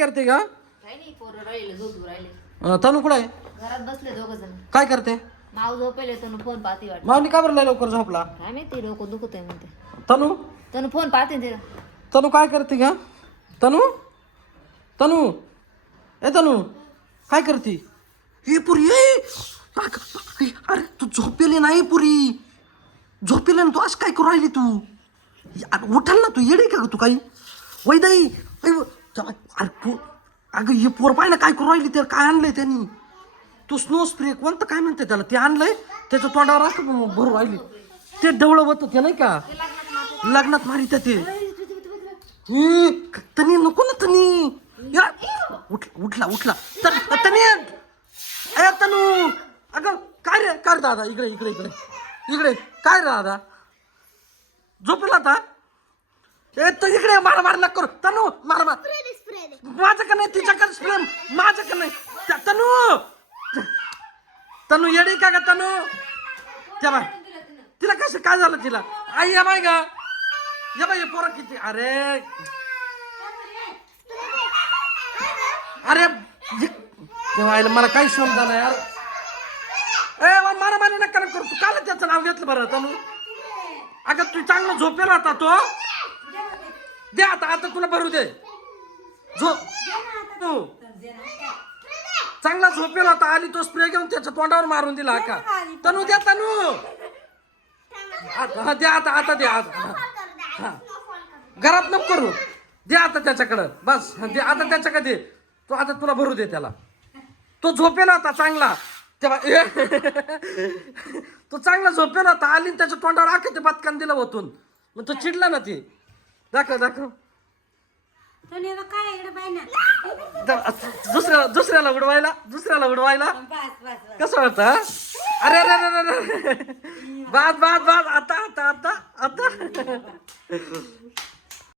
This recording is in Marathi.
करते का? काय नाही, पोरं राहिले झोपू राहिले. तनू कुठं आहे? घरात बसले दोघ जण. काय करते? माऊ झोपेले, तनु फोन पाहते वाटत. माऊनी का बरं लय लवकर झोपला? काय माहिती, डोकं दुखत आहे म्हणते. तनू तनु फोन पाहते तिला. तनू काय करते का? तनू तनू ए तनू काय करते? हे पुरी अरे तू झोपेली नाही पुरी, झोपेली ना तू. आज काय करू राहिली तू? उठाल ना तू, येडे का तू? काही वैदाई अरे अगं हे पोर पाहिलं काय करू राहिली? त्याला काय आणलंय त्यांनी? तू स्नो स्प्रे कोणतं काय म्हणते त्याला, ते आणलंय त्याच्या तोंडावर असं भरू राहिली. ते डवळं होतं ते नाही का, लग्नात मारित ते. तनी नको ना तनी, उठला उठला तनी. अरे तनू अगं काय रे, काय रे दादा? इकडे इकडे इकडे इकडे. काय रे दादा, झोपेला आता? ए तर इकडे मार मार नका करू तनू, मार मार. माझ्याकडे नाही, तिच्याकडे स्प्रे माझ्याकडे नाही. तनू तनू येडी का ग तनू? तेव्हा तिला कसं काय झालं तिला? आई या बाय ग, या बाई पोरं किती. अरे अरे तेव्हा मला काही समजा नाही यार. ए मारा मारी नका करू. तू काल त्याचं नाव घेतलं बरं तनू? अगं तू चांगलं झोपेला होता तो. दे आता, आता तुला भरू दे. तू चांगला झोपेला होता, आली तो स्प्रे घेऊन त्याच्या तोंडावर मारून दिला का? तनू द्या तनू. दे आता, आता दे आता. घरात नको करू, दे आता त्याच्याकडं बस. दे आता त्याच्याकडे दे. तो आता तुला भरू दे त्याला. तो झोपेला होता चांगला तेव्हा. तो चांगला झोपेला होता, आली त्याच्या तोंडावर आखे ते पटकन दिलं होतून. मग तो चिडला ना ते. दाखव दाखव. दुसऱ्याला उडवायला कसं होत? अरे अरे अरे बाद बाद बाद. आता आता आता आता